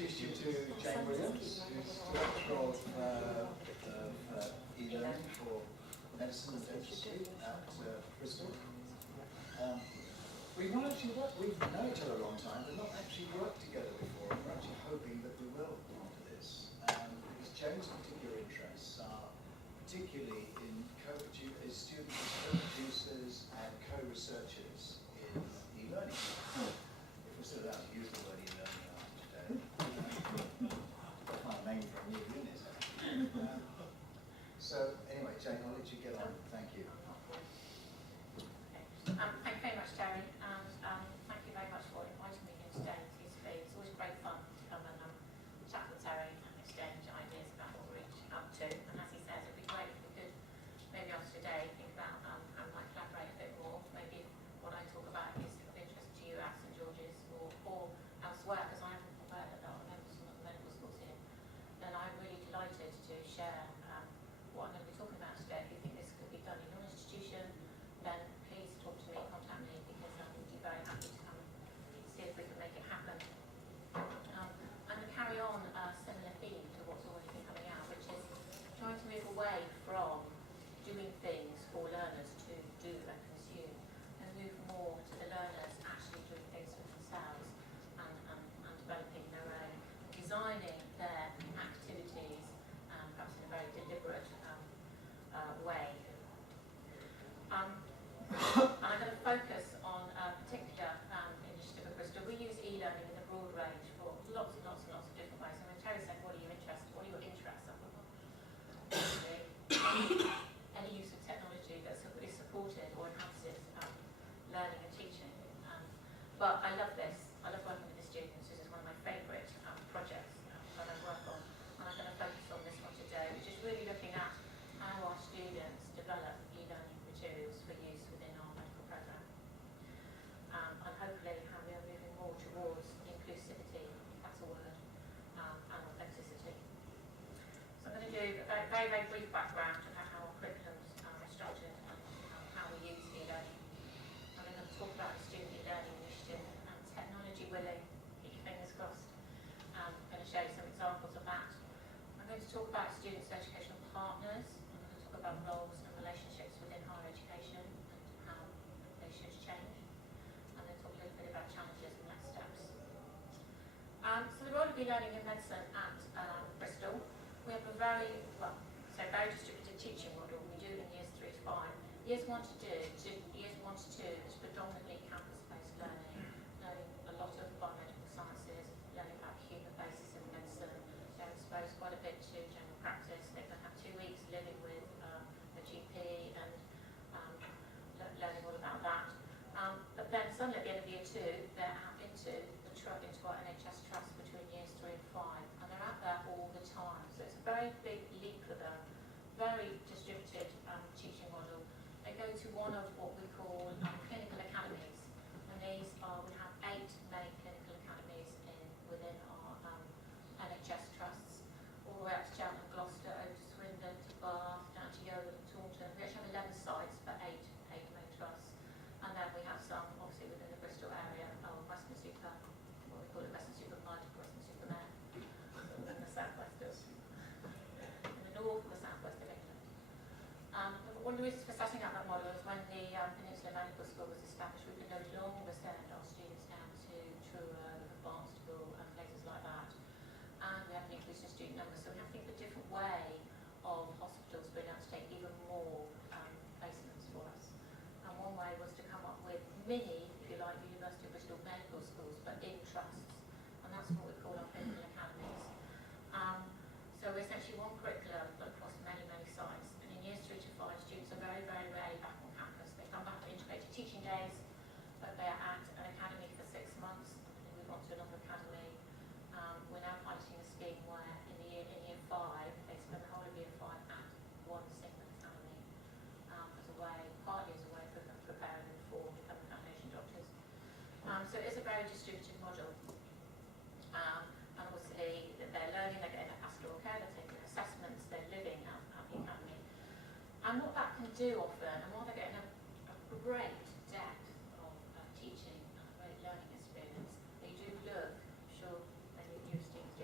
introduce you to Jane Williams, who's Director of e-learning for medicine and dentistry at Bristol. We've not actually worked, we've known each other a long time, but not actually worked together before. We're actually hoping that we will after this. Because Jane's particular interests are particularly in students as co-producers and co-researchers in e-learning. If we're still allowed to use the word e-learning today. That's my name for a new unit. So anyway, Jane, I'll let you get on. Thank you. Thank you very much, Terry, and thank you very much for inviting me here today to speak. It's always great fun to come and chat with Terry and exchange ideas about what we're up to. And as he says, it'd be great if we could maybe after today think about how we might collaborate a bit more. Maybe what I talk about is of interest to you at St George's or elsewhere, because I haven't aware that there are members from the medical schools here. Then I'm really delighted to share what I'm going to be talking about today. If you think this could be done in your institution, then please talk to me, contact me, because I would be very happy to come and see if we can make it happen. I'm going to carry on a similar theme to what's already been coming out, which is trying to move away from doing things for learners to do and consume, and move more to the learners actually doing things for themselves and developing their own, designing their activities, perhaps in a very deliberate way. And I'm going to focus on a particular initiative at Bristol. We use e-learning in a broad range for lots and lots and lots of different ways. And when Terry said, what are your interests? I thought, any use of technology that is supported or enhances learning and teaching. But I love this. I love working with the students. This is one of my favourite projects that I work on. And I'm going to focus on this one today, which is really looking at how our students develop e-learning materials for use within our medical programme. And hopefully how we are moving more towards inclusivity, if that's a word, and authenticity. So I'm going to do a very, very brief background about how our curriculums are structured and how we use e-learning. I'm going to talk about the student e-learning initiative and technology willing, keep your fingers crossed. I'm going to show you some examples of that. I'm going to talk about students' educational partners. I'm going to talk about roles and relationships within higher education and how they should change. I'm going to talk a little bit about challenges and next steps. So the role of e-learning in medicine at Bristol, we have a very distributed teaching model. We do in years 3 to 5. Years 1 to 2 is predominantly campus-based learning, learning a lot of biomedical sciences, learning about the human basis of medicine. They're exposed quite a bit to general practice. They're going to have 2 weeks living with a GP and learning all about that. But then suddenly at the end of year 2, they're out into our NHS trust between years 3 and 5, and they're out there all the time. So it's a very big leap for them, very distributed teaching model. They go to one of what we call clinical academies, and these are, we have 8 main clinical academies within our NHS trusts, all the way up to Cheltenham, Gloucester, over to Swindon, to Bath, down to Yeovil and Taunton. We actually have 11 sites for 8 main trusts. And then we have some, obviously, within the Bristol area, Western Super, what we call it, Western Super Mud, Western Super Mare, in the southwest of, in the north and the southwest of England. One of the reasons for setting up that model is when the Peninsula Medical School was established, we could no longer send our students down to Truro, Barnstaple, and places like that. And we have an increase in student numbers, so we have to think of a different way of hospitals being able to take even more placements for us. And one way was to come up with mini, if you like, University of Bristol medical schools, but in trusts. And that's what we call our clinical academies. So we're essentially one curriculum but across many, many sites. And in years 3 to 5, students are very, very rarely back on campus. They come back for integrated teaching days, but they are at an academy for 6 months, and then move on to another academy. We're now piloting a scheme where in year 5, they spend the whole of year 5 at one single academy, partly as a way for them preparing them for becoming foundation doctors. So it is a very distributed model. And obviously they're learning, they're getting their pastoral care, they're taking assessments, they're living at the academy. And what that can do often, and while they're getting a great depth of teaching and a great learning experience, they do look, I'm sure many of your students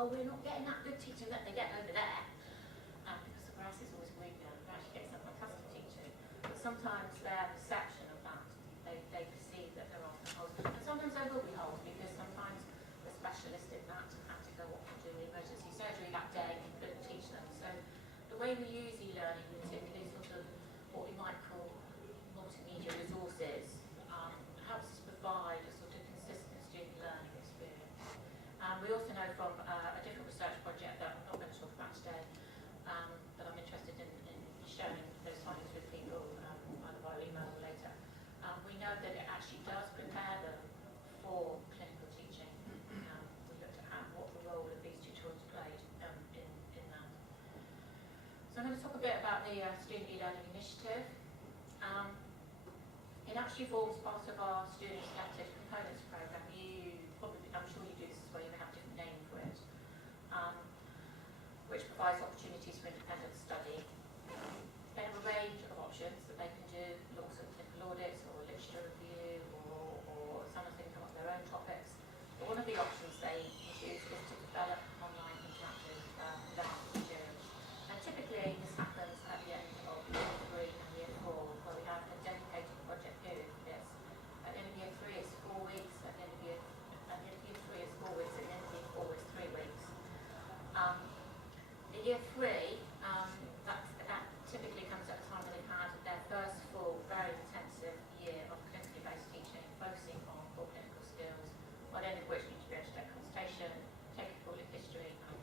well, we're not getting that good teaching that they get over there, because the grass is always greener, and we actually get some fantastic teaching. But sometimes their perception of that, they perceive that there are some holes. And sometimes there will be holes, because sometimes the specialist in that had to go off and do emergency surgery that day and couldn't teach them. So the way we use e-learning, particularly sort of what we might call multimedia resources, helps us provide a sort of consistent student learning experience. We also know from a different research project that I'm not going to talk about today, but I'm interested in sharing those findings with people, either via email or later. We know that it actually does prepare them for clinical teaching. We looked at what the role of these tutorials played in that. So I'm going to talk a bit about the Student e-learning initiative. It actually forms part of our student selected components program. I'm sure you do this as well, you may have a different name for it, which provides opportunities for independent study. They have a range of options that they can do, lots of clinical audits or literature review, or some of them come up with their own topics. But one of the options they choose is to develop online interactive learning materials. And typically this happens at the end of year 3 and year 4, where we have a dedicated project period for this. At the end of year 3 it's 4 weeks, at the end of year 3 it's 4 weeks, at the end of year 4 it's 3 weeks. In year 3, that typically comes at a time when they've had their first full, very intensive year of clinically based teaching, focusing on core clinical skills, by the end of which you need to be able to take consultation, take a full history and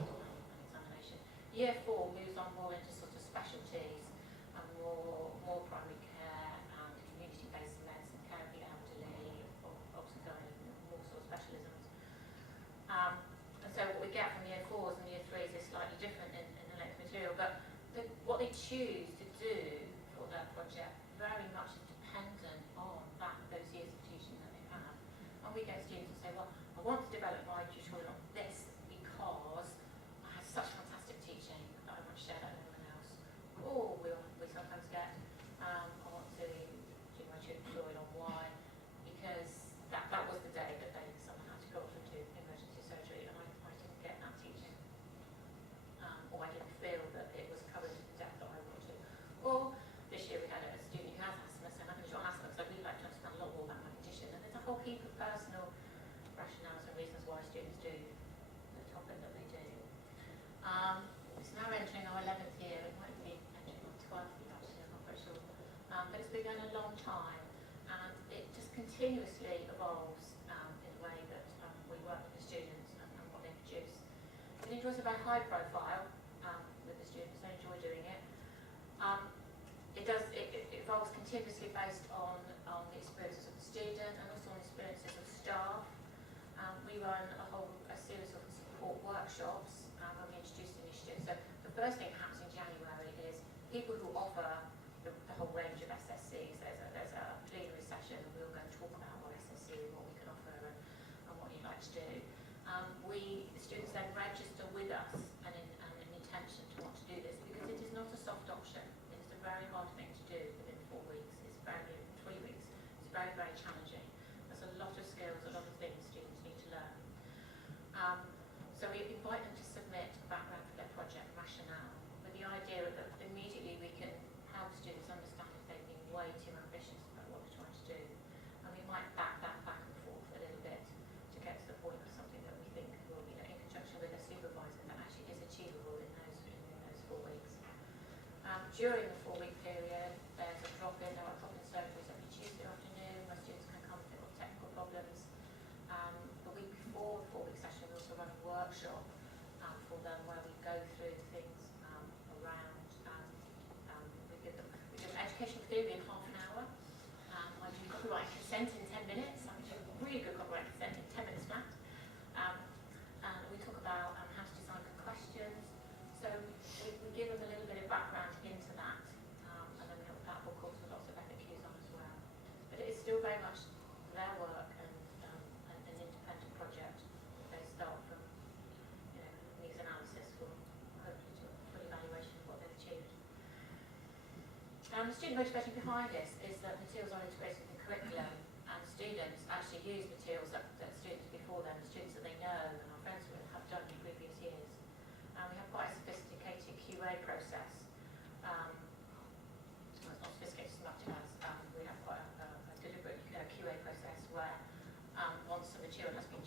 examination. Year 4 moves on more into sort of specialties and more primary care and community-based medicine, care of the elderly, obstetrics, more sort of specialisms. And so what we get from year 4s and year 3s is slightly different in the length material, but what they choose to do for their project very much is dependent on those years of teaching that they've had. And we get students who say, well, I want to develop my tutorial on this because I have such fantastic teaching that I want to share that with everyone else. Or we sometimes get, I want to do my tutorial on why, because that was the day that someone had to go off and do emergency surgery and I didn't get that teaching. Or I didn't feel that it was covered in the depth that I wanted to. Or this year we had a student who has asthma, so I'm not going to show asthma because I'd really like to understand a lot more about my condition. And there's a whole heap of personal rationales and reasons why students do the topic that they do. It's now entering our 11th year, it might be entering our 12th year actually, I'm not quite sure. But it's been going a long time and it just continuously evolves in the way that we work with the students and what they produce. It enjoys a very high profile with the students, they enjoy doing it. It evolves continuously based on the experiences of the student and also on the experiences of staff. We run a series of support workshops when we introduce the initiative. So the first thing that happens in January is people who offer the whole range of SSCs. There's a plenary session and we're going to talk about what SSC and what we can offer and what you'd like to do. The students then register with us and an intention to want to do this because it is not a soft option. It is a very hard thing to do within 4 weeks. It's 3 weeks. It's very, very challenging. There's a lot of skills, a lot of things students need to learn. So we invite them to submit a background for their project rationale with the idea that immediately we can help students understand if they've been way too ambitious about what they're trying to do. And we might back that back and forth a little bit to get to the point of something that we think will be in conjunction with a supervisor that actually is achievable in those 4 weeks. During the 4-week period, there's a drop-in. There are drop-in surgeries every Tuesday afternoon where students can come if they've got technical problems. The week before the 4-week session, we also run a workshop for them where we go through things around. We give them education theory in half an hour. I do copyright consent in 10 minutes. I do really good copyright consent in 10 minutes flat. And we talk about how to design good questions. So we give them a little bit of background into that, and then we have a platform course with lots of FAQs on as well. But it is still very much their work and an independent project. They start from needs analysis from hopefully to full evaluation of what they've achieved. The student motivation behind this is that materials are integrated in the curriculum and students actually use materials that students before them, the students that they know and our friends with have done in previous years.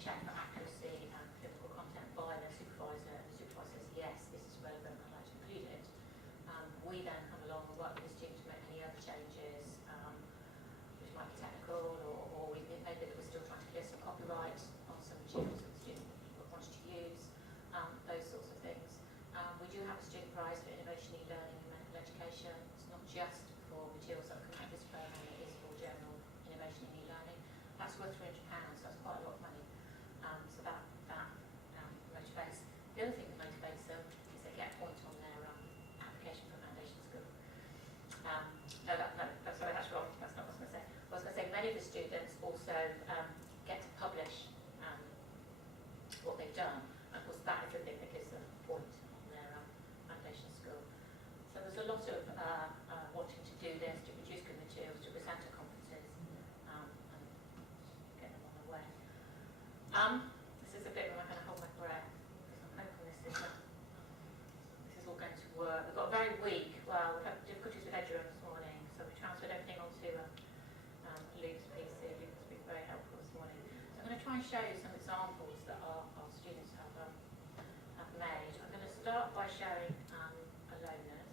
check for accuracy and clinical content by their supervisor, and the supervisor says, yes, this is relevant, I'd like to include it. We then come along and work with the student to make any other changes, which might be technical, or maybe that we're still trying to clear some copyright on some materials that the student wanted to use, those sorts of things. We do have a student prize for innovation e-learning and medical education. It's not just for materials that come out of this programme, it is for general innovation in e-learning. That's worth £300, so that's quite a lot of money. So that motivates. The other thing that motivates them is they get a point on their application for foundation school. Sorry, that's wrong. That's not what I was going to say. I was going to say many of the students also get to publish what they've done. And of course, that is the thing that gives them a point on their foundation school. So there's a lot of wanting to do this, to produce good materials, to present at conferences, and get them on the way. This is a bit where I'm going to hold my breath, because I'm hoping this is all going to work. We've got a very weak, well, we've had difficulties with Eduroam this morning, so we transferred everything onto Luke's PC. Luke has been very helpful this morning. So I'm going to try and show you some examples that our students have made. I'm going to start by showing aloneness.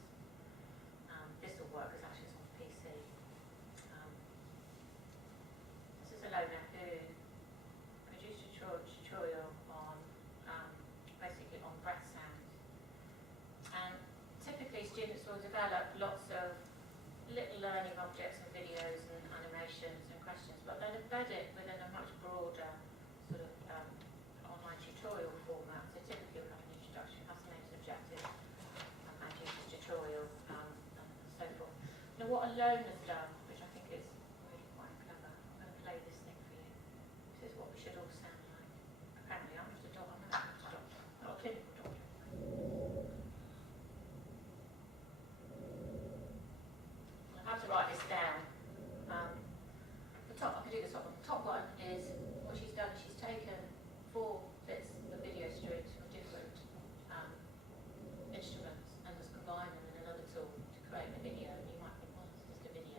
This will work because actually it's on PC. This is Alona who produced a tutorial on basically on breath sounds. And typically students will develop lots of little learning objects and videos and animations and questions, but then embed it within a much broader sort of online tutorial format. So typically we'll have an introduction, custom aims and objectives, and users tutorial, and so forth. Now what Alone has done, which I think is really quite clever, I'm going to play this thing for you. This is what we should all sound like. Apparently I'm just a doctor, I'm not a doctor, not a clinical doctor. I have to write this down. I can do the top one. The top one is what she's done. She's taken 4 bits of video streams from different instruments and has combined them in another tool to create a video. And you might think, well, it's just a video.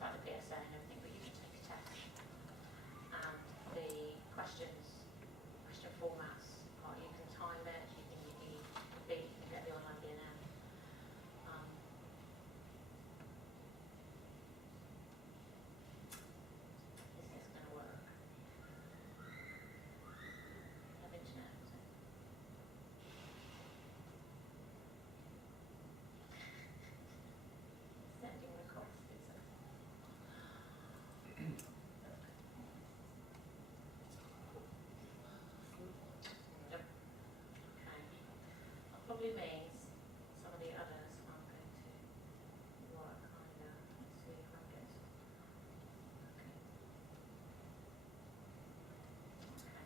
about the PSA and everything, but you can take a test. And the question formats are, you can time it, you can get the online BNM. Is this going to work? Have internet, is it? Sending requests, is it? Yep. Okay. That probably means some of the others aren't going to work either. Let's see if I get. Okay. Okay.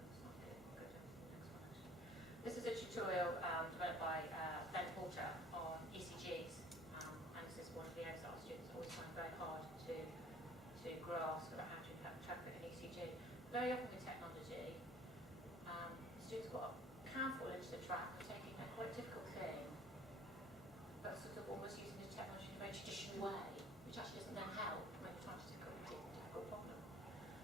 Looks like it. We'll go down to the next one actually. This is a tutorial developed by Ben Porter on ECGs, and this is one of the areas that our students always find very hard to grasp about how to interpret an ECG. Very often with technology, students can fall into the trap of taking a quite difficult thing, but sort of almost using the technology in a very traditional way, which actually doesn't then help when you're trying to tackle a difficult problem.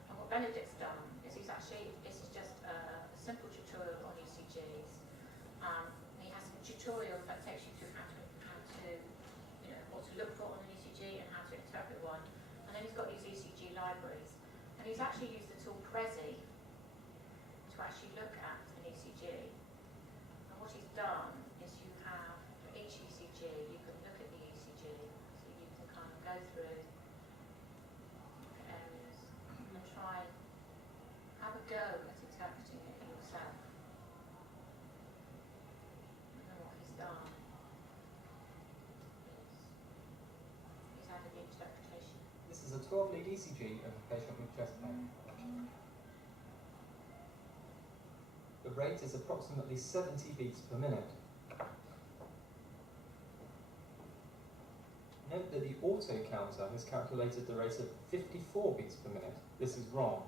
And what Benedict's done is this is just a simple tutorial on ECGs. He has a tutorial that takes you through how to what to look for on an ECG and how to interpret one. And then he's got these ECG libraries. And he's actually used the tool Prezi to actually look at an ECG. And what he's done is you have, for each ECG, you can look at the ECG, so you can kind of go through areas and try have a go at interpreting it yourself. And then what he's done is he's added the interpretation. This is a 12-lead ECG of a patient with chest pain. The rate is approximately 70 beats per minute. Note that the auto counter has calculated the rate of 54 beats per minute. This is wrong.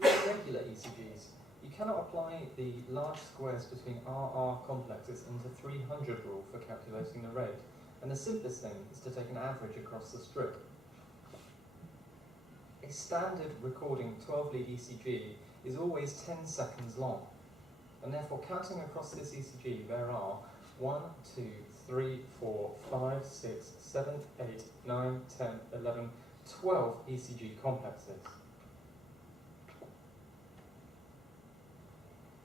With regular ECGs, you cannot apply the large squares between RR complexes into 300 rule for calculating the rate, and the simplest thing is to take an average across the strip. A standard recording 12-lead ECG is always 10 seconds long, and therefore counting across this ECG there are 1, 2, 3, 4, 5, 6, 7, 8, 9, 10, 11, 12 ECG complexes.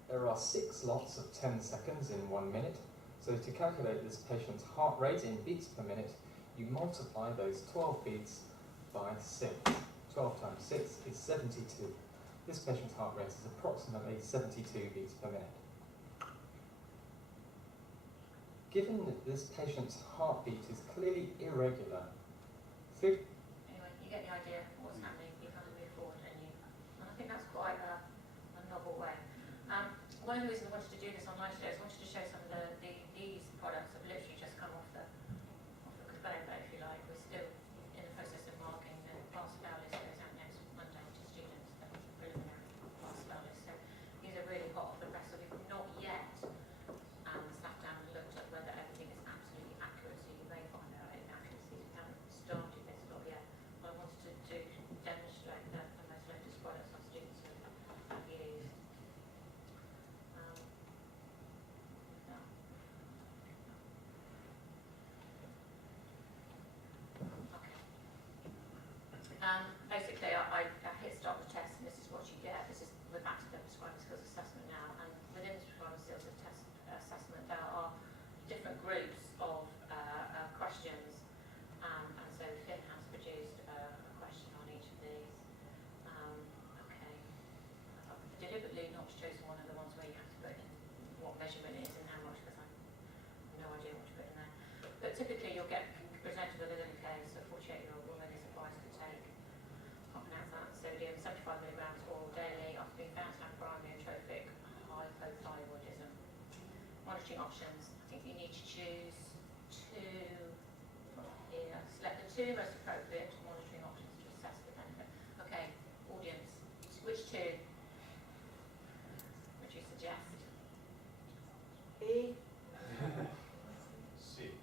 There are 6 lots of 10 seconds in 1 minute, so to calculate this patient's heart rate in beats per minute, you multiply those 12 beats by 6. 12 times 6 is 72. This patient's heart rate is approximately 72 beats per minute. Given that this patient's heartbeat is clearly irregular, Anyway, you get the idea of what's happening, you kind of move forward and I think that's quite a novel way. One of the reasons I wanted to do this online today is I wanted to show some of these products that have literally just come off the conveyor belt, if you like. We're still in the process of marking the pass fail list goes out next Monday to students, the preliminary pass fail list. So these are really hot off the press, so we've not yet sat down and looked at whether everything is absolutely accurate. So you may find out inaccuracies. We haven't started this lot yet, but I wanted to demonstrate the most latest products our students have used. Basically, I hit start the test, and this is what you get. We're back to the prescribing skills assessment now, and within the prescribing skills assessment, there are different groups of questions, and so Finn has produced a question on each of these. I've deliberately not chosen one of the ones where you have to put in what measurement it is and how much, because I have no idea what to put in there. But typically, you'll get presented with a little case. A 48-year-old woman is advised to take sodium 75 milligrams oral daily after being found to have primary atrophic hypothyroidism. Monitoring options, I think you need to choose two here. Select the 2 most appropriate monitoring options to assess the benefit. Okay, audience, which 2 would you suggest? A. C.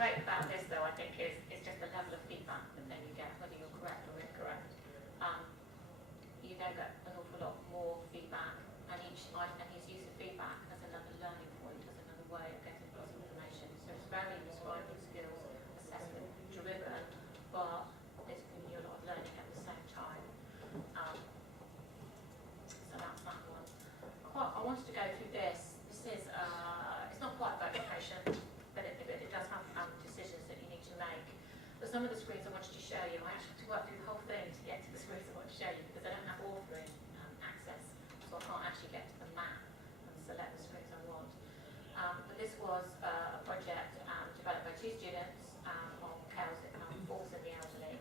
great about this, though, I think, is just the level of feedback that then you get, whether you're correct or incorrect. You then get an awful lot more feedback, and his use of feedback as another learning point, as another way of getting lots of information. So it's very describing skills, assessment driven, but it's giving you a lot of learning at the same time. So that's that one. I wanted to go through this. This is, it's not quite about education, but it does have decisions that you need to make. But some of the screens I wanted to show you, I actually had to work through the whole thing to get to the screens I want to show you because I don't have authoring access, so I can't actually get to the map and select the screens I want. But this was a project developed by 2 students on CALS that falls in the elderly.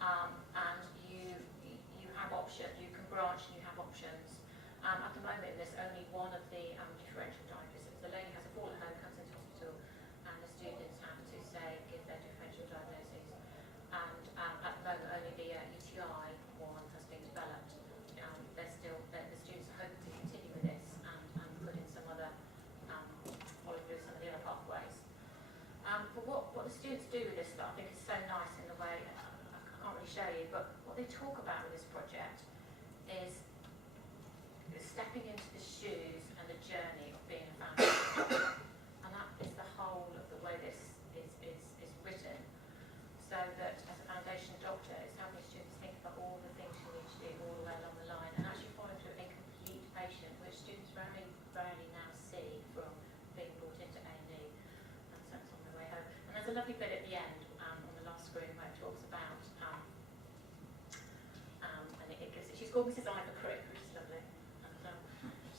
And you have options, you can branch and you have options. At the moment, there's only one of the differential diagnoses. The lady has a fall at home, comes into hospital, and the students have to give their differential diagnoses. And at the moment, only the UTI one has been developed. The students are hoping to continue with this and put in some other, follow through some of the other pathways. But what the students do with this stuff, I think is so nice in the way, I can't really show you, but what they talk about with this project is stepping into the shoes and the journey of being a foundation. And that is the whole of the way this is written, so that as a foundation doctor, it's helping students think about all the things you need to do all the way along the line and actually follow through a complete patient, which students very rarely now see from being brought into A&E and sent on their way home. And there's a lovely bit at the end on the last screen where it talks about, and it gives it, she's called Mrs. Ivor Crick, which is lovely.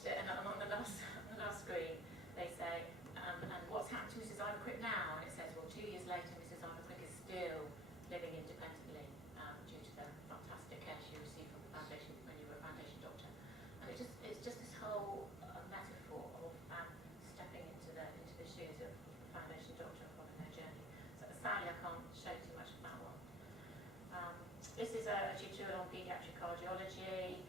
And on the last screen, they say, and what's happened to Mrs. Ivor Crick now? And it says, well, 2 years later, Mrs. Ivor Crick is still living independently due to the fantastic care she received from the foundation when you were a foundation doctor. And it's just this whole metaphor of stepping into the shoes of the foundation doctor and following their journey. So sadly, I can't show too much of that one. This is a tutorial on paediatric cardiology.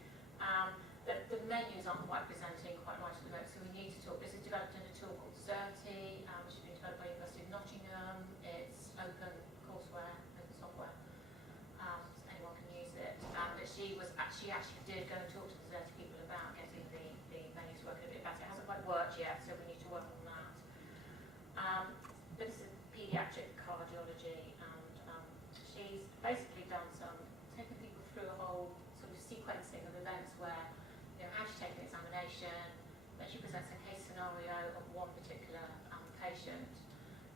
The menus aren't quite presenting quite right at the moment, so we need to talk. This is developed in a tool called Xerti, which has been developed by University of Nottingham. It's open courseware, open software, so anyone can use it. But she actually did go and talk to the Xerti people about getting the menus working a bit better. It hasn't quite worked yet, so we need to work on that. But this is paediatric cardiology, and she's basically taken people through a whole sort of sequencing of events where, how to take an examination, then she presents a case scenario of one particular patient.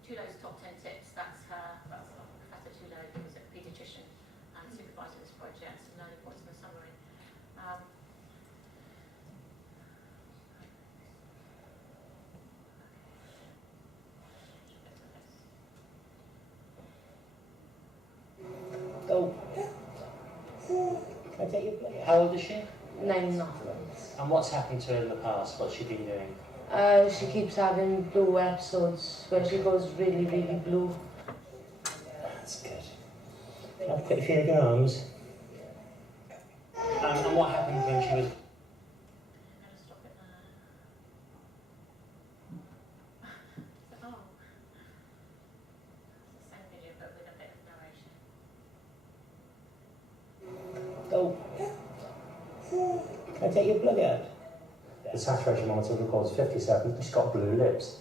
Tulo's top 10 tips, that's Professor Tulo, who was a paediatrician and supervisor of this project, some learning points in the summary. Oh. Can I take your place? How old is she? 9 months. And what's happened to her in the past? What's she been doing? She keeps having blue episodes where she goes really, really blue. That's good. Can I put your feet in your arms? And what happened when she was... I'm going to stop it there. Oh. It's the same video but with a bit of narration. Oh. Can I take your blood out? The saturation monitor records 57 and she's got blue lips.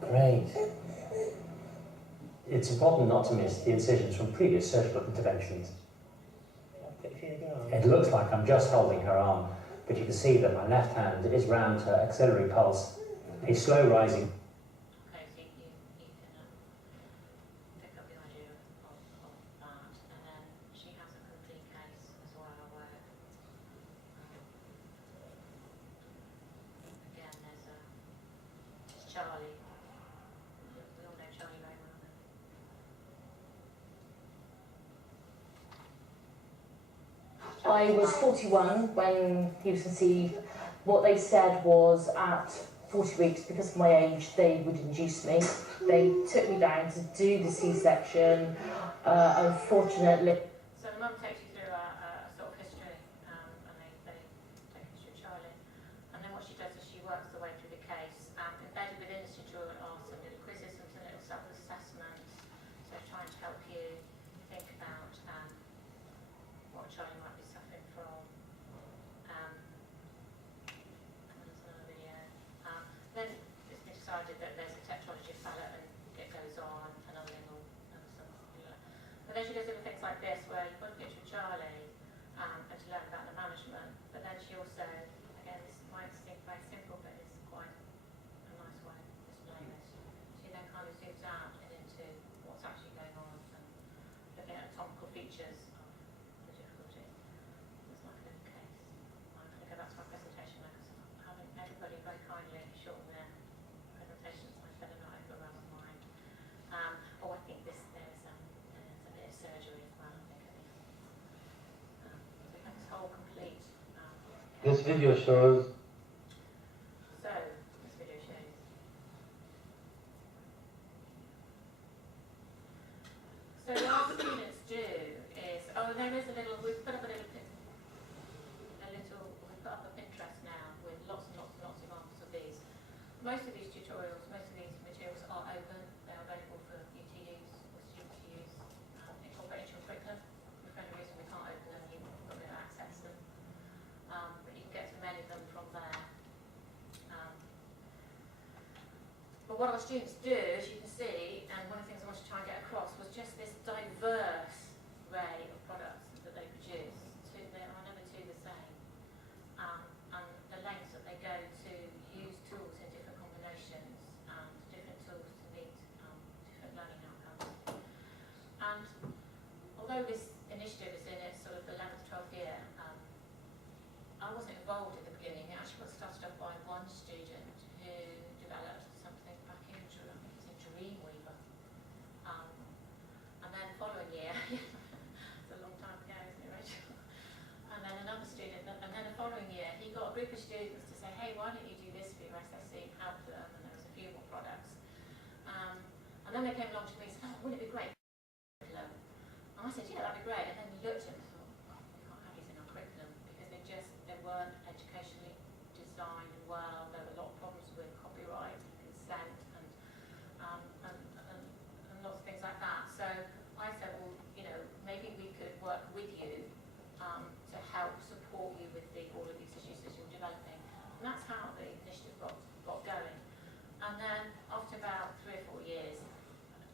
Great. It's important not to miss the incisions from previous surgical interventions. It looks like I'm just holding her arm, but you can see that my left hand is round her axillary pulse. A slow rising. Okay, so you can pick up the idea of that, and then she has a complete case as well where again there's Charlie. We all know Charlie very well. I was 41 when he was conceived. What they said was at 40 weeks, because of my age, they would induce me. They took me down to do the C-section. Unfortunately. So the mum takes you through a sort of history, and they take you through Charlie. And then what she does is she works her way through the case. Embedded within this tutorial are some little quizzes, some little then she does other things like this, where you've got a picture of Charlie, and to learn about the management, but then she also, again, this might seem very simple, but it's quite a nice way of displaying this. She then kind of zooms out and into what's actually going on and looking at anatomical features of the difficulty. It's like a little case. I'm going to go back to my presentation now, because having everybody very kindly shorten their presentations, I better not overrun on mine. Oh, I think there's a bit of surgery as well, I think, at the end. So we have this whole complete. This video shows. So, this video shows. So what our students do is, there is a little, we've put up a little, we've put up a Pinterest now with lots and lots and lots of examples of these. Most of these tutorials, most of these materials are open. They're available for you to use, or students to use, incorporate into your curriculum. For any reason we can't open them, you've got to access them. But you can get to many of them from there. But what our students do, as you can see, and one of the things I wanted to try and get across was just this diverse array of products that they produce. They are never two the same. And the lengths that they go to use tools in different combinations and different tools to meet different learning outcomes. And although this initiative is in its sort of 11th, 12th year, I wasn't involved at the beginning. It actually got started off by one student who developed something back in, I think it was in Dreamweaver. And then the following year, it's a long time ago, isn't it, Rachel? And then another student, and then the following year, he got a group of students to say, hey, why don't you do this for your SSC, help them, and there was a few more products. And then they came along to me and said, oh, wouldn't it be great? And I said, yeah, that'd be great. And then we looked at it and thought, oh, we can't have these in our curriculum, because they weren't educationally designed well. There were a lot of problems with copyright and consent and lots of things like that. So I said, well, maybe we could work with you to help support you with all of these issues that you're developing. And that's how the initiative got going. And then after about 3 or 4 years,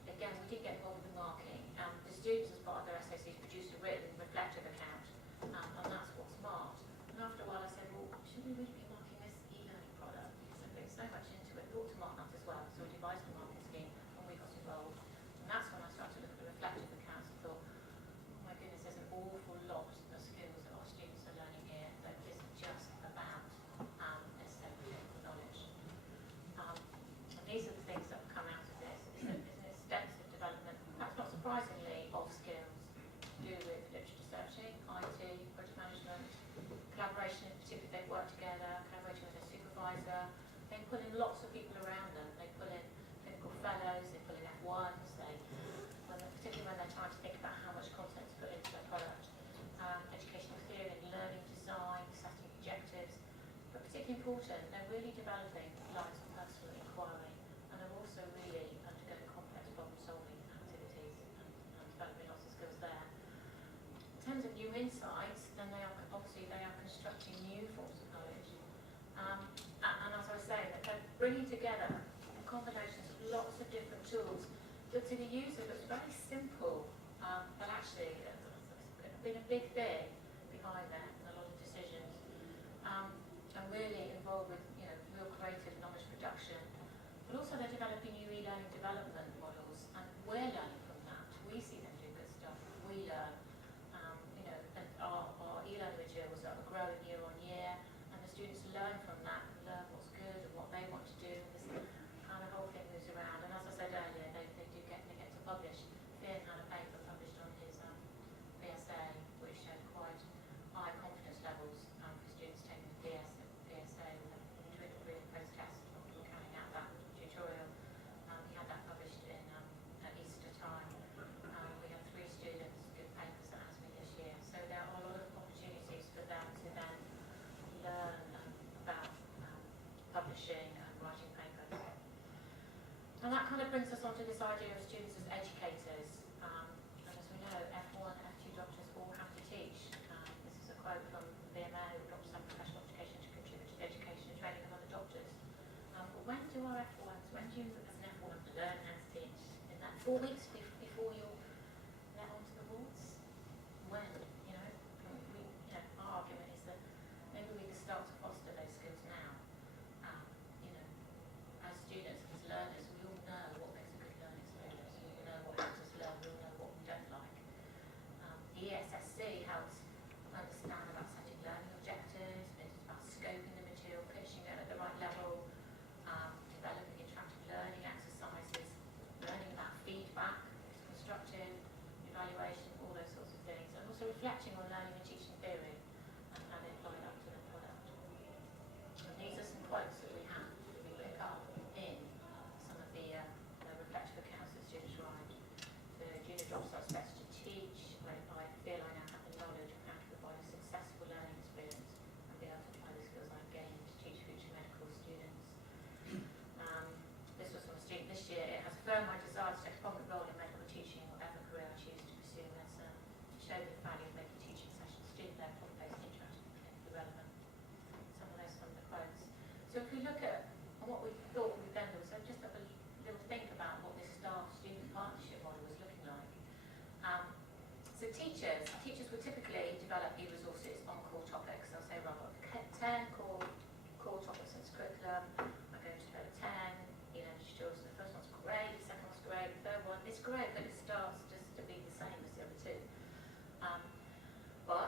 again, we did get involved with the marking. The students, as part of their SACs, produced a written reflective account, and that's what's marked. And after a while I said, well, should we really be marking this e-learning product? Because I'm putting so much into it, we ought to mark that as well. So we devised a marking scheme, and we got involved. And that's when I started to look at the reflective accounts and thought, oh my goodness, there's an awful lot of skills that our students are learning here that isn't just about necessarily technical knowledge. And these are the things that have come out of this. It's an extensive development, perhaps not surprisingly, of skills to do with literature searching, IT, project management, collaboration, in particular if they've worked together, collaborating with a supervisor. They pull in lots of people around them. They pull in clinical fellows, they pull in F1s, particularly when they're trying to think about how much content to put into their product. Educational theory and learning design, setting objectives. But particularly important, they're really developing lines of personal inquiry, and they're also really undergoing complex problem-solving activities and developing lots of skills there. In terms of new insights, then they are constructing new forms of knowledge. And as I was saying, that they're bringing together combinations of lots of different tools that to the user looks very simple, but actually there's been a big thing behind that and a lot of decisions. And really involved with real creative knowledge production. But also they're developing new e-learning development models, and we're learning from that. We see them do good stuff. We learn. And our e-learning materials are growing year on year, and the students learn from that, learn what's good and what they want to do. This kind of whole thing moves around. And as I said earlier, they get to publish. Ian had a paper published on his PSA, which showed quite high confidence levels for students taking the PSA between the pre and post test or carrying out that tutorial. He had that published in at Easter time. We had 3 students give papers at ASME this year. So there are a lot of opportunities for them to then learn about publishing and writing papers. And that kind of brings us on to this idea of students as educators. And as we know, F1 and F2 doctors all have to teach. This is a quote from the BMA, doctors have professional education to contribute to the education and training of other doctors. But when do our F1s, when do you as an F1 learn how to teach? Is that 4 weeks before you're let on to the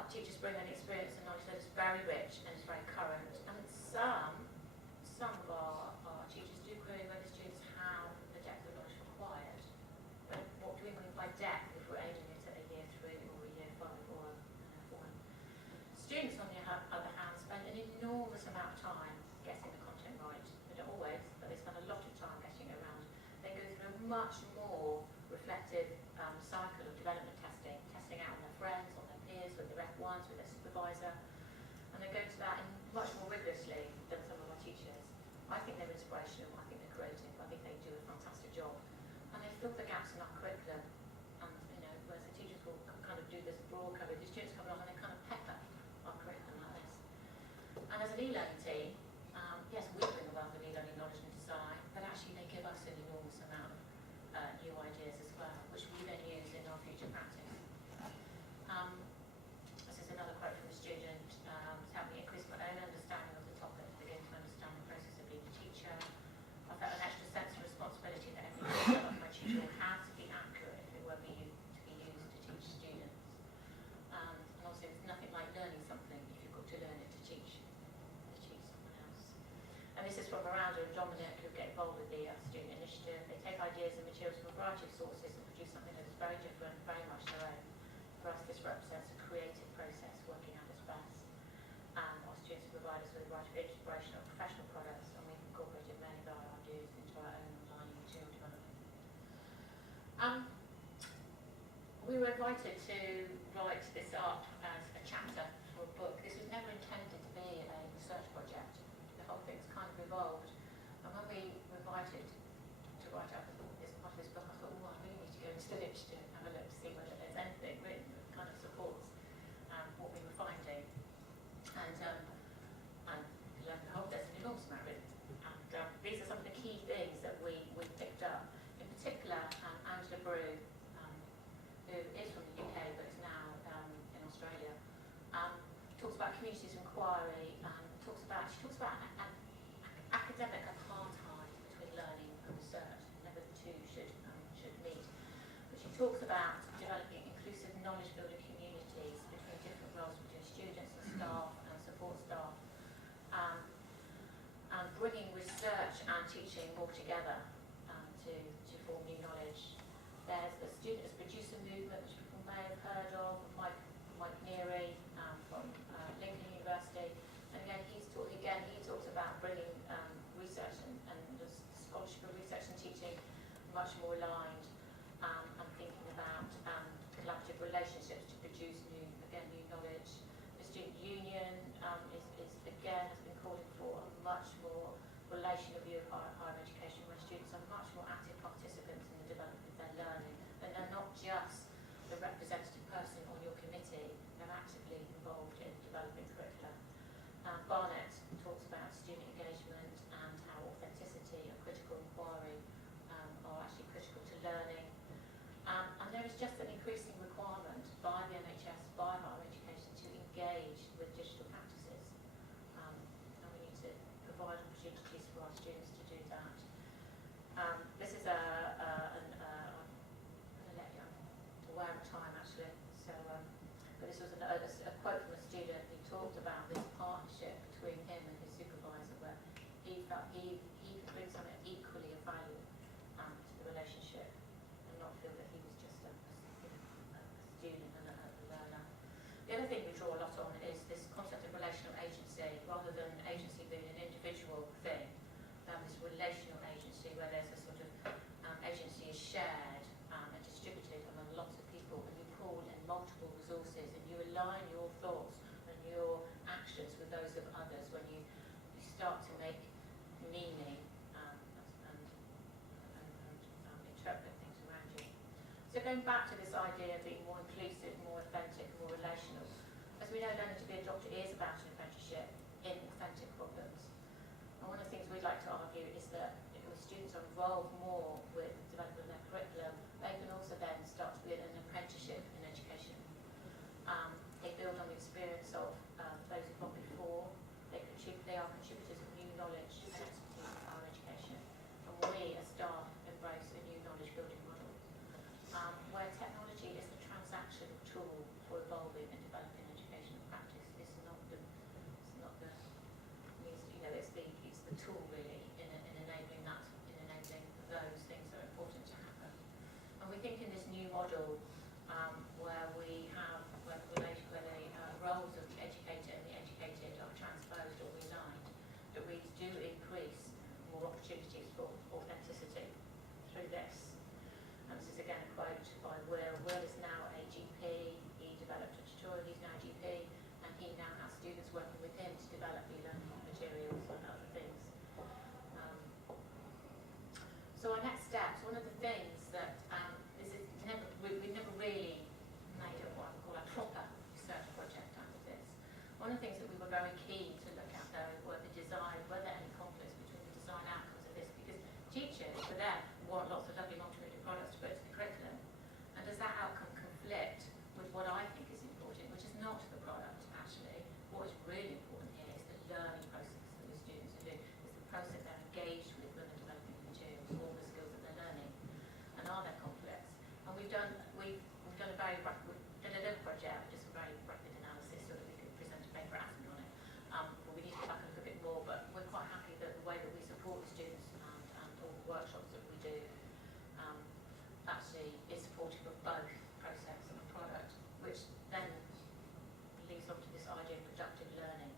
But teachers bring an experience and knowledge that is very rich and is very current. And some of our teachers do query whether students have the depth of knowledge required. But what do we mean by depth if we're aiming it at a year 3 or a year 5 or a F1? Students, on the other hand, spend an enormous amount of time getting the content right. They don't always, but they spend a lot of time getting it around. They go through a much more reflective cycle of development testing out on their friends, on their peers, with their F1s, with their supervisor, and they go to that much more rigorously than some of our teachers. I think they're inspirational, I think they're creative, I think they do a fantastic job, and they fill the gaps in our curriculum. And whereas the teachers will kind of do this broad coverage, the students come along and they kind of pepper our curriculum like this. And as an e-learning team, yes, we bring a wealth of e-learning knowledge and design, but actually they give us an enormous amount of new ideas as well, which we then use in our future practice. This is another quote from a student. To help me increase my own understanding of the topic, begin to understand the process of being a teacher. I felt an extra sense of responsibility that every detail of my tutorial had to be accurate if it were to be used to teach students. And also, there's nothing like learning something if you've got to learn it to teach someone else. And this is from Miranda and Dominic, who get involved with the student initiative. They take ideas and materials from a variety of sources and produce something that is very different, very much their own. For us, this represents a creative process working at its best. Our students provide us with a variety of inspirational professional products, and we've incorporated many of our ideas into our own online material development. We were invited to write this up as a chapter for a book. This was never intended to be a research project. The whole thing's kind of evolved. And when we were invited to write up this part of this book, I thought, I really need to go into the literature and have a look to see whether there's anything written that kind of supports what we were finding. And lo and behold, there's an enormous amount written. And these are some of the key things that we picked up. In particular, Angela Brew, who is from the UK but is now in Australia, talks about communities of inquiry. She talks about an academic apartheid between learning and research. Never the two should meet. But she talks about developing inclusive knowledge building communities between different roles between students and staff and support staff, and bringing research and teaching more together to form new knowledge. There's a student producer movement which people may have heard of, Mike Neary from Lincoln University, and again he talks about bringing research and the scholarship of research and teaching much more aligned, and thinking about collaborative relationships to produce new knowledge. The student union has been calling for a much more relational view of higher education, where students are much more active participants in the development of their learning, and they're not just the representative person on your committee, they're actively involved in developing curricula. Barnett talks about student engagement and how authenticity and critical inquiry are actually critical to learning. And there is just an increasing requirement by the NHS, by higher education, to engage with digital practices. And we need to provide opportunities for our students to do that. This is I'm aware of time actually, but this was a quote from a student who talked about this partnership between him and his supervisor, where he felt he could bring something equally of value to the relationship and not feel that he was just a student and a learner. The other thing we draw a lot on is this concept of relational agency, rather than agency being an individual thing. This relational agency where there's a sort of agency is shared and distributed among lots of people, and you pool in multiple resources and you align your thoughts and your actions with those of others when you start to make meaning and interpret things around you. So going back to this idea of being more inclusive, more authentic, more relational, as we know, learning to be a doctor is about an apprenticeship in authentic problems. And one of the things we'd like to argue is that if students are involved more with the development of their curriculum, they can also then start to be an apprenticeship in education. They build on the experience of those who've gone before. They are contributors of new knowledge and expertise in higher education. And we as staff embrace a new knowledge building model, where technology is the transactional tool for evolving and developing education. One of the things that we were very keen to look at though were there any conflicts between the design outcomes of this? Because teachers for them want lots of lovely multimedia products to put into the curriculum. And does that outcome conflict with what I think is important, which is not the product actually? What is really important here is the learning process that the students are doing, is the process they're engaged with when they're developing the materials, all the skills that they're learning. And are there conflicts? And we've done a little project, just a very rapid analysis so that we could present a paper asking on it. But we need to go back and look a bit more, but we're quite happy that the way that we support the students and all the workshops that we do actually is supportive of both process and the product, which then leads on to this idea of productive learning,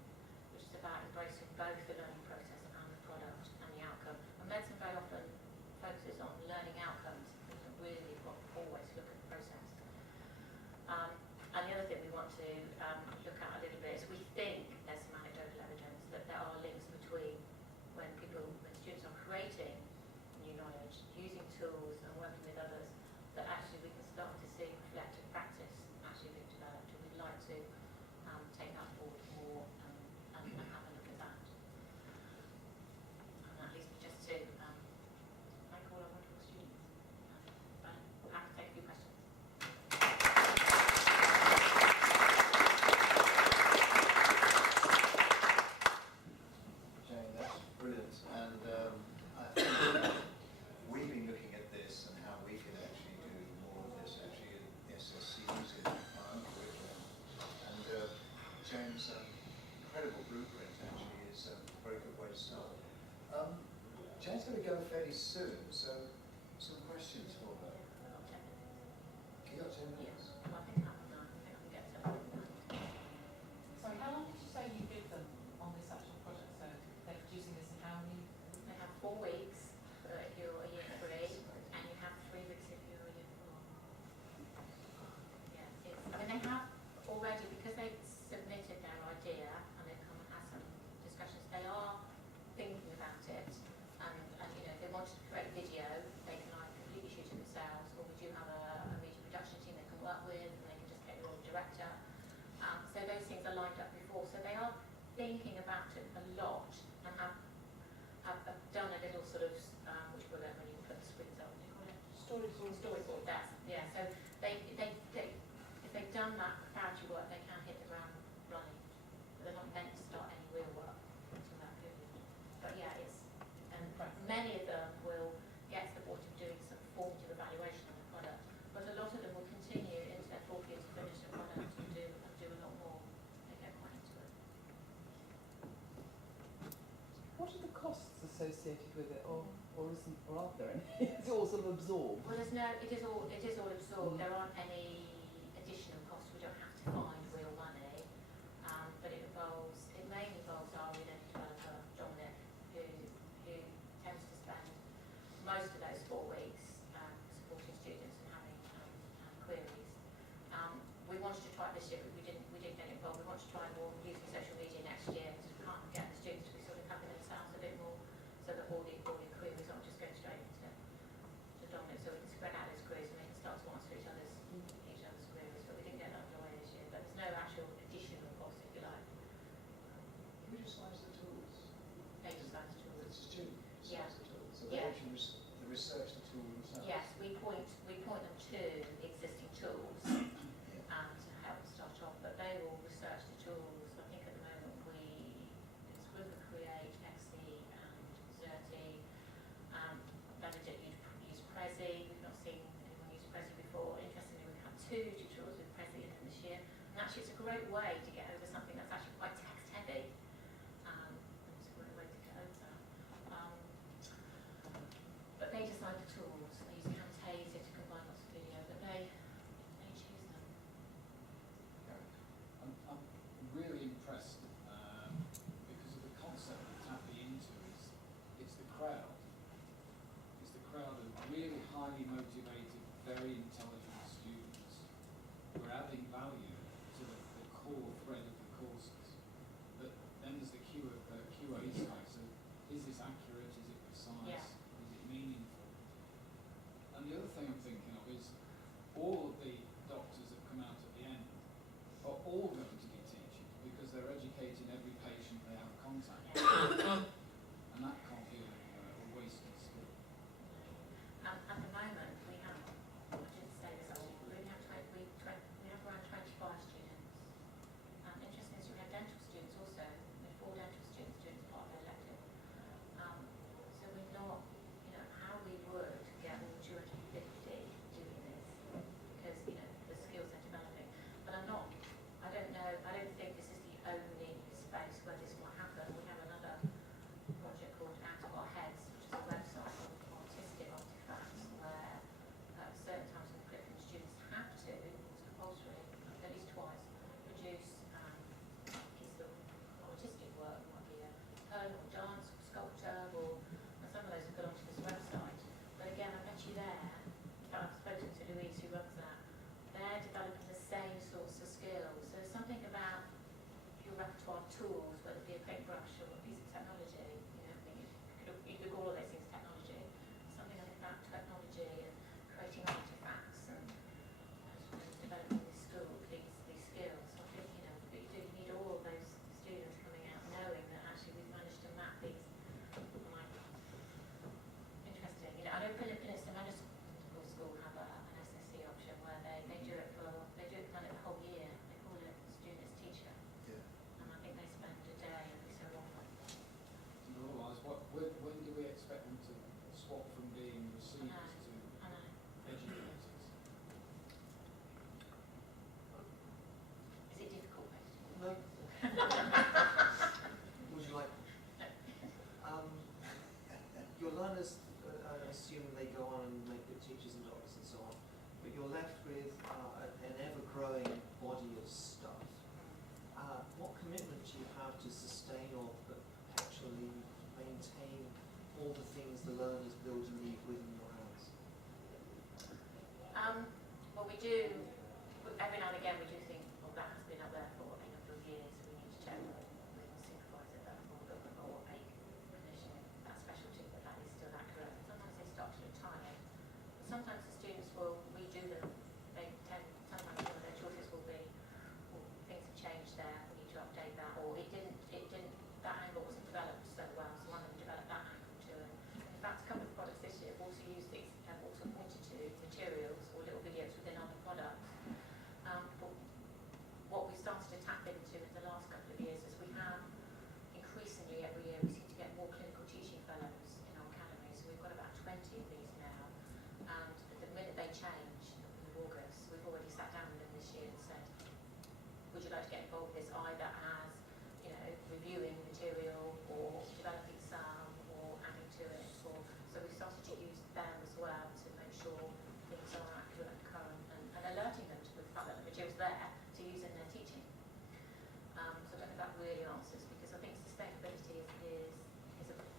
which is about embracing both the learning process and the product and the outcome. And medicine very often focuses on learning outcomes. We don't really always look at the process. And the other thing we want to look at a little bit is we think there's some anecdotal evidence that there are links between when students are creating new knowledge, using tools and working with others, that actually we can start to see reflective practice actually being developed. And we'd like to take that forward more and have a look at that. And that leads me just to thank all our wonderful students. And happy to take a few questions. Jane, that's brilliant. And I think we've been looking at this and how we can actually do more of this actually in SSCs in our own curriculum. And Jane's incredible blueprint actually is a very good way to start. Jane's going to go fairly soon, so some questions for her. You got 10 minutes? Yes, I think that one, I think I can get to that. Sorry, how long did you say you give them on this actual project? So they're producing this in how many? They have 4 weeks if you're a year 3, and you have 3 weeks if you're a year 4. Yeah, I mean they have already, because they've submitted their idea and they've come and had some discussions, they are thinking about it, and you know, if they wanted to create video, they can either completely shoot it themselves, or we do have a media production team they can work with, and they can just get your director. So those things are lined up before, so they are thinking about it a lot and have done a little sort of which will when you put the screens up, what do you call it? Storyboard. That's yeah. So they if they've done that preparatory work, they can hit the ground running. But they're not meant to start any real work until that period. But yeah, many of them will get to the point of doing some formative evaluation of the product, but a lot of them will continue into their 4th year to finish the product and do a lot more. They get quite into it. What are the costs associated with it, or aren't there any? It's all sort of absorbed. Well, it is all absorbed. There aren't any additional costs. We don't have to find real money, but it mainly involves our identity developer, Dominic, who tends to spend most of those 4 weeks supporting students and having queries. We wanted to try it this year, but we didn't get involved. We want to try more using social media next year to kind of get the students to be sort of having themselves a bit more, so that all the queries aren't just going straight into Dominic, so we can spread out those queries and they can start to answer each other's queries. But we didn't get that underway this year. But there's no actual additional cost, if you like. Who decides the tools? They decide the tools. It's the student who Yeah. decides the tools. So they actually research the tool themselves. Yes, we point them to the existing tools to help start off, but they will research the tools. I think at the moment it's River Create, XE and Xerti. Benedict used Prezi. We've not seen anyone use Prezi before. Interestingly, we've had 2 tutorials with Prezi in this year, and actually it's a great way to get over something that's actually quite text heavy. It's a great way to get over that. But they decide the tools. They use Camtasia to combine lots of video, but they choose them. I'm really impressed because of the concept that tapping into is the crowd. It's the crowd of really highly motivated, very intelligent students who are adding value to the core thread of the courses. But then there's the QA side. So is this accurate? Is it precise? Yeah. Is it meaningful? And the other thing I'm thinking of is all of the doctors that come out at the end are all going to be teaching because they're educated maintain all the things the learners build and leave within your hands? Well, we do, every now and again we do think, well, that has been up there for a number of years, so we need to check with the supervisor that or a clinician, that specialty, that is still accurate. Sometimes they start to look tired. Sometimes the students will redo them. They tend, sometimes one of their choices will be, well, things have changed there, we need to update that, or that angle wasn't developed so well, so one of them developed that angle too. And in fact, a couple of products this year have also used these, have also pointed to materials or little videos within other products. But what we started to tap into in the last couple of years is we have increasingly every year we seem to get more clinical teaching fellows in our academy, so we've got about 20 of these now. And the minute they change in August, we've already sat down with them this year and said, would you like to get involved with this either as, you know, reviewing material or developing some or adding to it, or so we've started to use them as well to make sure things are accurate and current and alerting them to the fact that the material's there to use in their teaching. So I don't know if that really answers, because I think sustainability is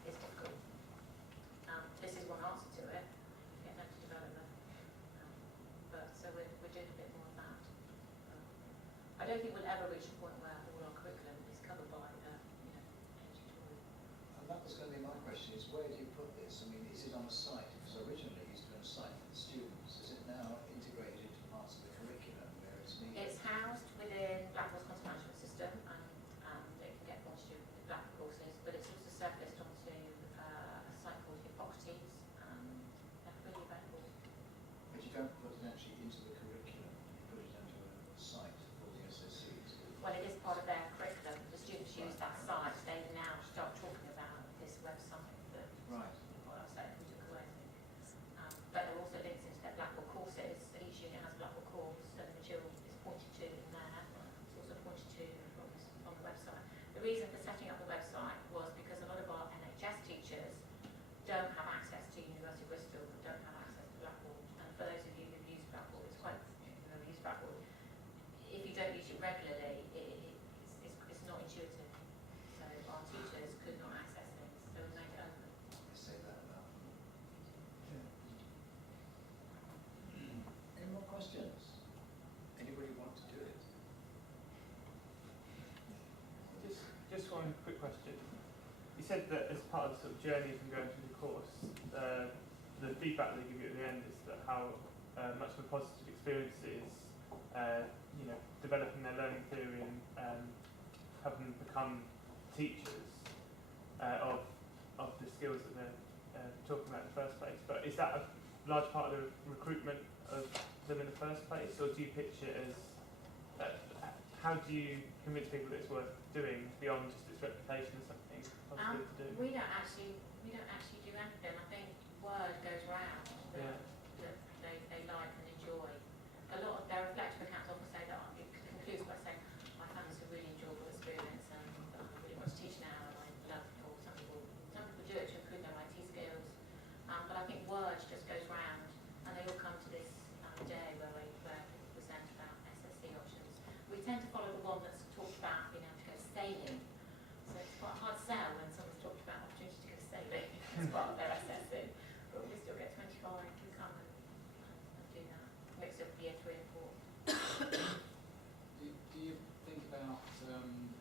difficult. This is one answer to it, get them to develop them. But so we're doing a bit more of that. I don't think we'll ever reach a point where all our curriculum is covered by energy tutorial. And that was going to be my question, is where do you put this? I mean, is it on a site? Because originally it used to be on a site for the students. Is it now integrated into parts of the curriculum where it's needed? It's housed within Blackwell's content management system, and it can get pointed to with Blackwell courses, but it's also surfaced onto a site called Hippocrates, they're fully available. But you don't put it actually into the curriculum, you put it into a site for the SSCs. Well, it is part of their curriculum. The students use that site. They now start talking about this website that Right. what I said we took away, I think. But there are also links into their Blackwell courses. So each unit has a Blackwell course, and the material is pointed to in there. It's also pointed to on the website. The reason for setting up the website was because a lot of our NHS teachers don't have access to University of Bristol, don't have access to Blackwell. And for those of you who've used Blackwell, it's quite, who've ever used Blackwell, if you don't use it regularly, it's not intuitive. So our teachers could not access things, so we made it open. I say that about them. Any more questions? Anybody want to do it? Just one quick question. You said that as part of the sort of journey from going through the course, the feedback they give you at the end is that how much of a positive experience it is, developing their learning theory and having them become teachers of the skills that they're talking about in the first place. But is that a large part of the recruitment of them in the first place, or do you pitch it as how do you convince people that it's worth doing beyond just its reputation as something positive to do? We don't actually do anything. I think word goes round that they like and enjoy. A lot of their reflective accounts often say that it concludes by saying, I found this a really enjoyable experience and I really want to teach now and I love it. Or some people do it to improve their IT skills. But I think word just goes round and they all come to this day where we present about SSC options. We tend to follow the one that's talked about being able to go sailing. So it's quite a hard sell when someone's talked about opportunity to go sailing as part of their SSC. But we still get 25 who come and do that. Mix up year 3 and 4. Do you think about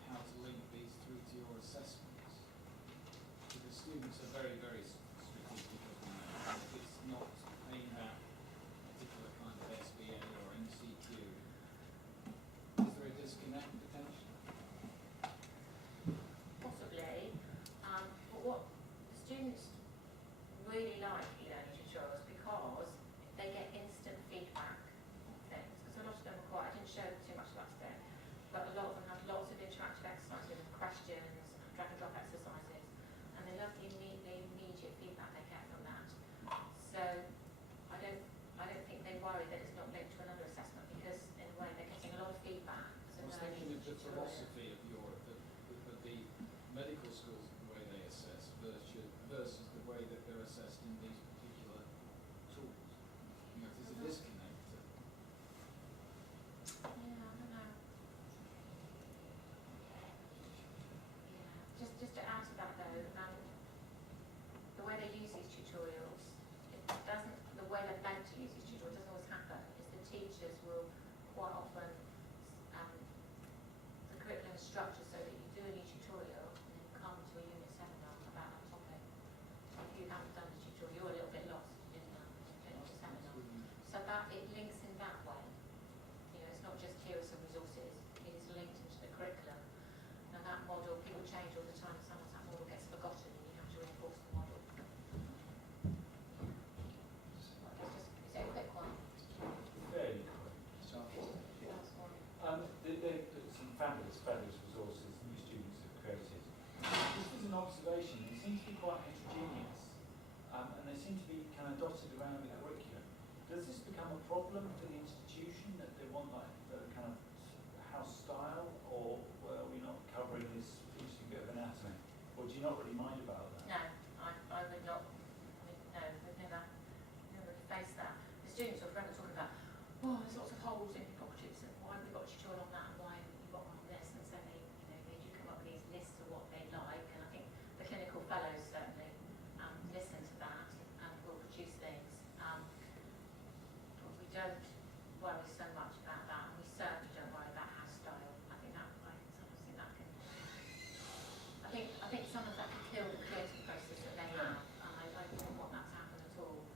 how to link these through to your assessments? Because students are very, very strategic of that. If it's not aimed at a particular kind of SBA or MCQ, is there a disconnect potentially? Possibly. But what the students really like e-learning tutorials because they get instant feedback on things. Because a lot of them are quite, I didn't show too much of that today, but a lot of them have lots of interactive exercises and questions, drag and drop exercises, and they love the immediate feedback they get from that. So I don't think they worry that it's not linked to another assessment because in a way they're getting a lot of feedback. I was thinking of the philosophy of the medical schools, the way they assess versus the way that they're assessed in these particular tools. You know, if there's a disconnect. Yeah, I don't know. Yeah, just to add to that though, teachers will quite often, the curriculum is structured so that you do a new tutorial and then come to a unit seminar about that topic. If you haven't done the tutorial, you're a little bit lost in the seminar. So that it links in that way. You know, it's not just here are some resources, it is linked into the curriculum. And that model, people change all the time, sometimes that model gets forgotten and you have to reinforce the model. Is it a quick one? Fairly quick. That's one. There's some fabulous resources new students have created. Just as an observation, they seem to be quite heterogeneous, and they seem to be kind of dotted around the curriculum. Does this become a problem for the institution that they want like the kind of house style, or well, we're not covering this interesting bit of anatomy? Or do you not really mind about that? No, I would not. No, we've never faced that. The students or friends are talking about, oh, there's lots of holes in hippocrates, and why have we got a tutorial on that, and why haven't you got one on this? And so they do come up with these lists of what they like, and I think the clinical fellows certainly listen to that and will produce things. But we don't worry so much about that, and we certainly don't worry about house style. I sometimes think that can. I think some of that can kill the creative process that they have, and I don't want that to happen at all. We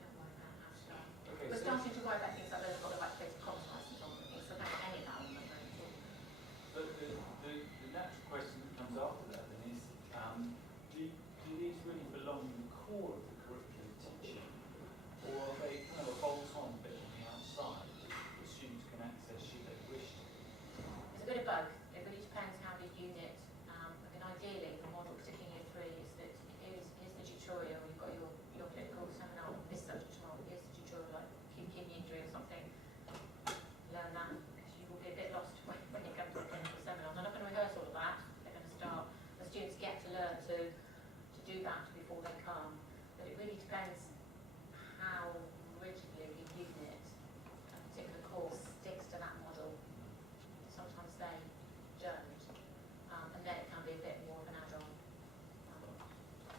don't worry about house style. Okay, We're so starting to worry about things like they've got the right creative commons license on them. It's about any of that on them at all. but the natural question that comes after that then is, do these really belong in the core of the curriculum teaching, or are they kind of a bolt-on bit on the outside that students can access should they wish to? It's a bit of both. It really depends how the unit, ideally the model, particularly in year 3, is that here's the tutorial, you've got your clinical seminar, this subject tomorrow, here's the tutorial like kidney injury or something. Learn that, because you will be a bit lost when you come to the clinical seminar. They're not going to rehearse all of that. They're going to start, the students get to learn to do that before they come. But it really depends how rigidly the unit, a particular course, sticks to that model. Sometimes they don't, and then it can be a bit more of an add-on.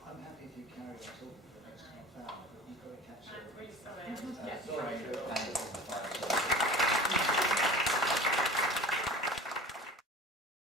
I'm happy if you carry on talking for the next half hour, but you've got to catch I'm up. really sorry. Sorry,